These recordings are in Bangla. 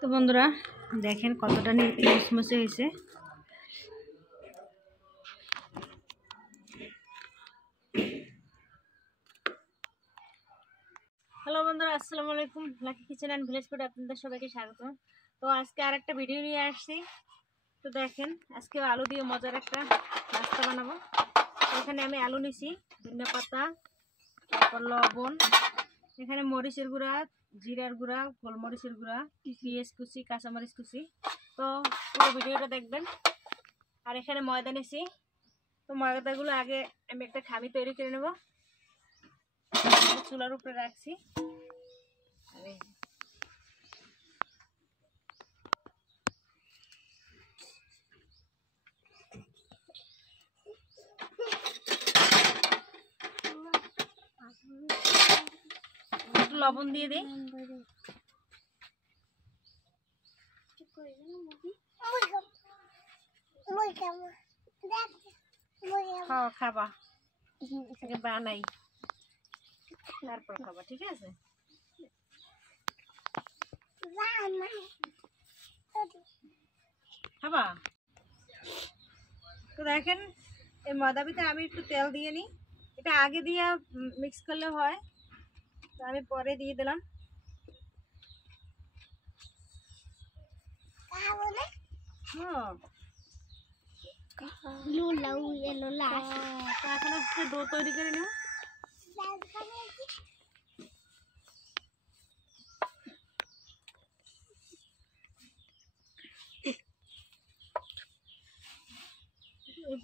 তো বন্ধুরা দেখেন কতটা মুসমুসে হয়েছে। হ্যালো বন্ধুরা, আসসালামু আলাইকুম। Lucky kitchen and village food আপনাদের সবাইকে স্বাগত। তো আজকে আরেকটা ভিডিও নিয়ে আসছি। তো দেখেন আজকে আলু দিয়ে মজার একটা নাস্তা বানাবো। এখানে আমি আলু নিছি, ধনিয়া পাতা, তারপর লবণ, এখানে মরিচের গুঁড়া, জিরার গুঁড়া, গোলমরিচের গুঁড়া, পেঁয়াজ কুচি, কাঁচামরিচ কুচি। তো পুরো ভিডিওটা দেখবেন। আর এখানে ময়দা নিছি। তো ময়দাগুলো আগে আমি একটা খামি তৈরি করে নেব। চুলার উপরে রাখছি। একটু লবণ দিয়ে দিই। খাবা বানাই, তারপর খাবা, ঠিক আছে? খাবা। তো দেখেন এই ময়দা ভিতরে আমি একটু তেল দিয়ে নিই। এটা আগে দিয়ে মিক্স করলে হয়, তো আমি পরে দিয়ে দিলাম। এখন হচ্ছে ডো তৈরি করে নেব।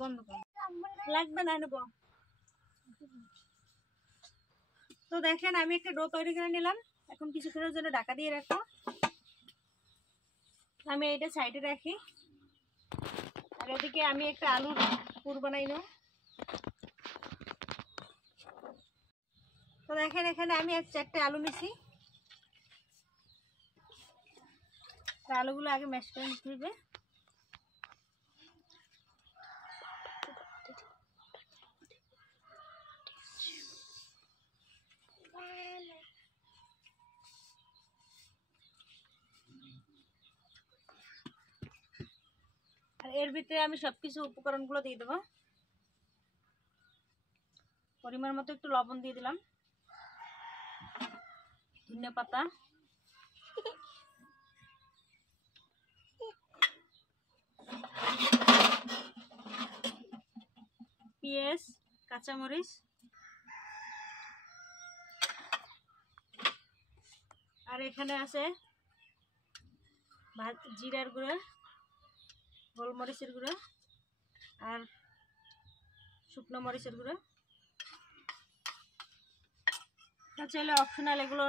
বন্ধ লাগবে না নেব। তো দেখেন আমি একটা ডো তৈরি করে নিলাম। এখন কিছুক্ষণের জন্য ঢাকা দিয়ে রাখবো। আমি এটা সাইডে রাখি। আর এদিকে আমি একটা আলুর পুর বানাই নেব। তো দেখেন এখানে আমি 4টে আলু নিছি। আলুগুলো আগে ম্যাশ করে নিতে হবে। আর এর ভিতরে আমি সবকিছু উপকরণগুলো দিয়ে দেবো। পরিমাণ মতো একটু লবণ দিয়ে দিলাম, ধনিয়া পাতা, পেঁয়াজ, কাঁচামরিচ, আর এখানে আছে জিরার গুঁড়া, গোলমরিচের গুঁড়া আর শুকনো মরিচের গুঁড়া। চাইলে অপশনাল, এগুলো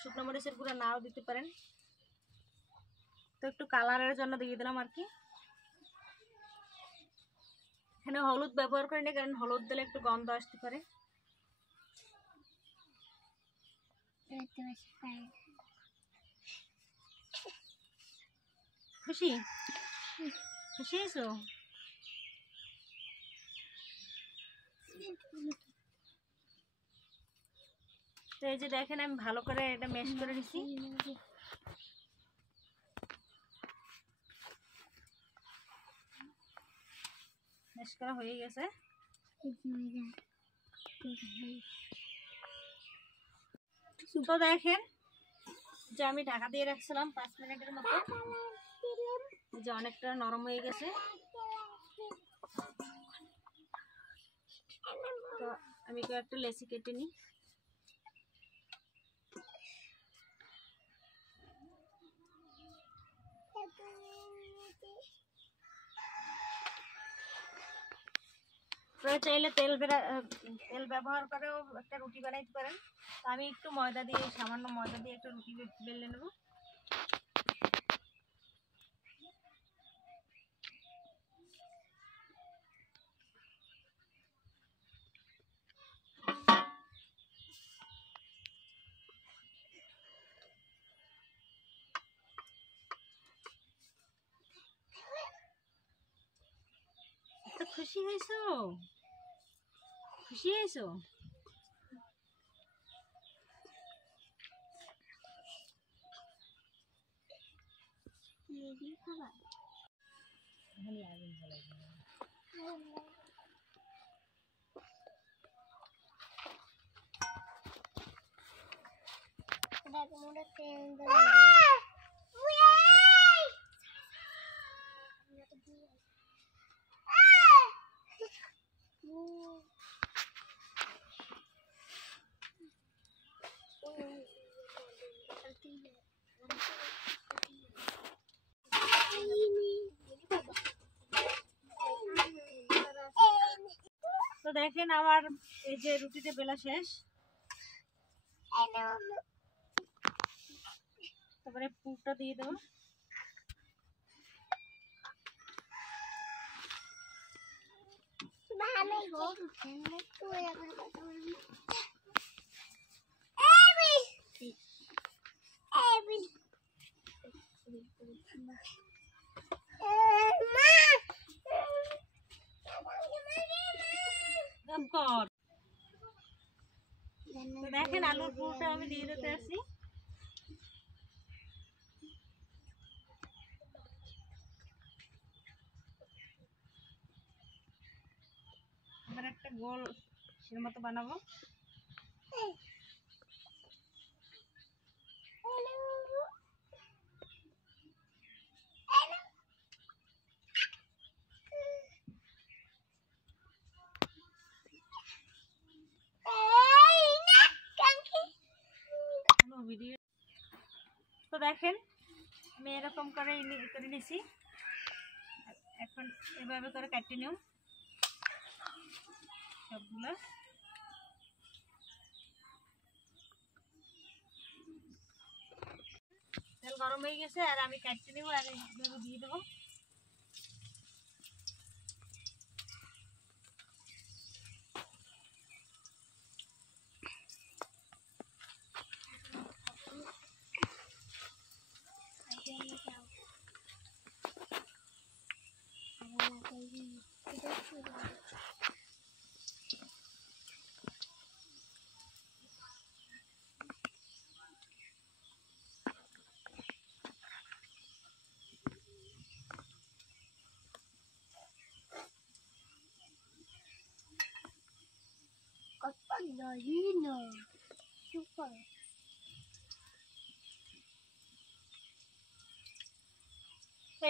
শুকনো মরিচের গুঁড়া নাও দিতে পারেন। তো একটু কালারের জন্য দিয়ে দিলাম আর কি। এখানে হলুদ ব্যবহার করিনি, কারণ হলুদ দিলে একটু গন্ধ আসতে পারে। খুশি খুশি হয়েছো? তো এই যে দেখেন আমি ভালো করে এটা ম্যাশ করে নিছি। ম্যাশ করা হয়ে গেছে। তো দেখেন যে আমি ঢাকা দিয়ে রাখছিলাম 5 মিনিটের মতো, যে অনেকটা নরম হয়ে গেছে। তো আমি একটা লেচি কেটে নিই। চাইলে তেল ব্যবহার করেও একটা রুটি বানাইতে পারেন। তো আমি একটু ময়দা দিয়ে, সামান্য ময়দা দিয়ে একটা রুটি বেলে নেব। খুশি হয়েছো? খুশি হয়েছো? তো দেখেন আমার এই যে রুটিতে বেলা শেষ, তারপরে পুরটা দিয়ে দেবো। দেখেন আলুর পুরটা আমি দিয়ে দিতে আসি। এবার একটা গোল এর মতো বানাবো। তো দেখেন আমি এরকম করে নিছি। এখন এভাবে করে কাটিয়ে নিও সবগুলো। তেল গরম হয়ে গেছে আর আমি কাটতে নিব আর এইভাবে দিয়ে দেবো।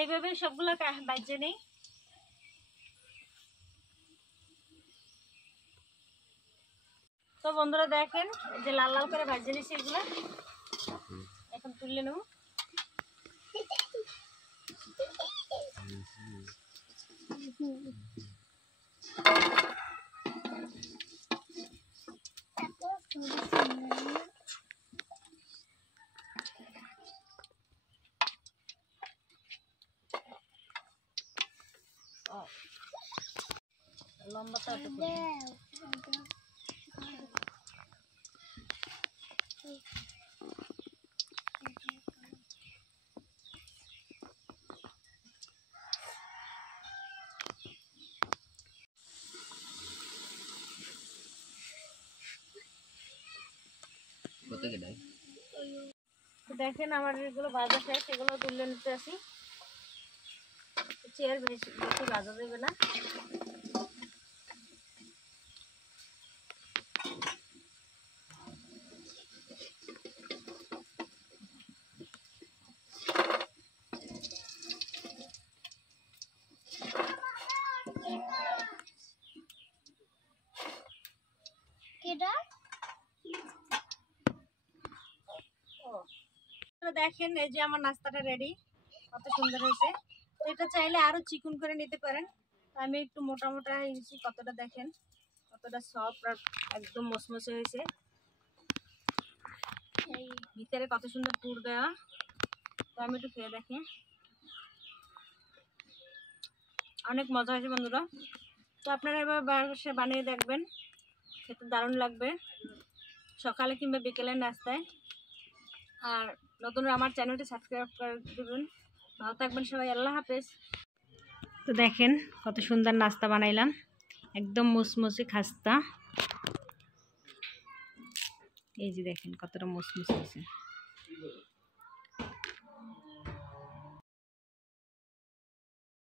এইভাবে সবগুলো বাজে নেই। তো বন্ধুরা দেখেন যে লাল লাল করে ভাজে নিছি এগুলো, এখন তুলে নেব। লম্বাটা দেখেন আমার এগুলো ভাজা শেষ, এগুলো তুলে নিতে আসি। চেয়ার বেশি বেশি ভাজা দেবে না। দেখেন এই যে আমার নাস্তাটা রেডি, কত সুন্দর হয়েছে। তো এটা চাইলে আরো চিকন করে নিতে পারেন। আমি একটু মোটা মোটা নিয়েছি, কতটা দেখেন কতটা সফট আর একদম মসমসে হয়েছে। ভিতরে কত সুন্দর পুর দেওয়া। তো আমি একটু খেয়ে দেখি, অনেক মজা হয়েছে বন্ধুরা। তো আপনারা এবার বাসায় বানিয়ে দেখবেন, খেতে দারুণ লাগবে সকালে কিংবা বিকেলের নাস্তায়। আর নতুন আমার চ্যানেলটি সাবস্ক্রাইব করে দেবেন। ভালো থাকবেন সবাই, আল্লাহ হাফেজ। তো দেখেন কত সুন্দর নাস্তা বানাইলাম, একদম মুসমুসে খাস্তা। এই যে দেখেন কতটা মুসমুসে হয়েছে।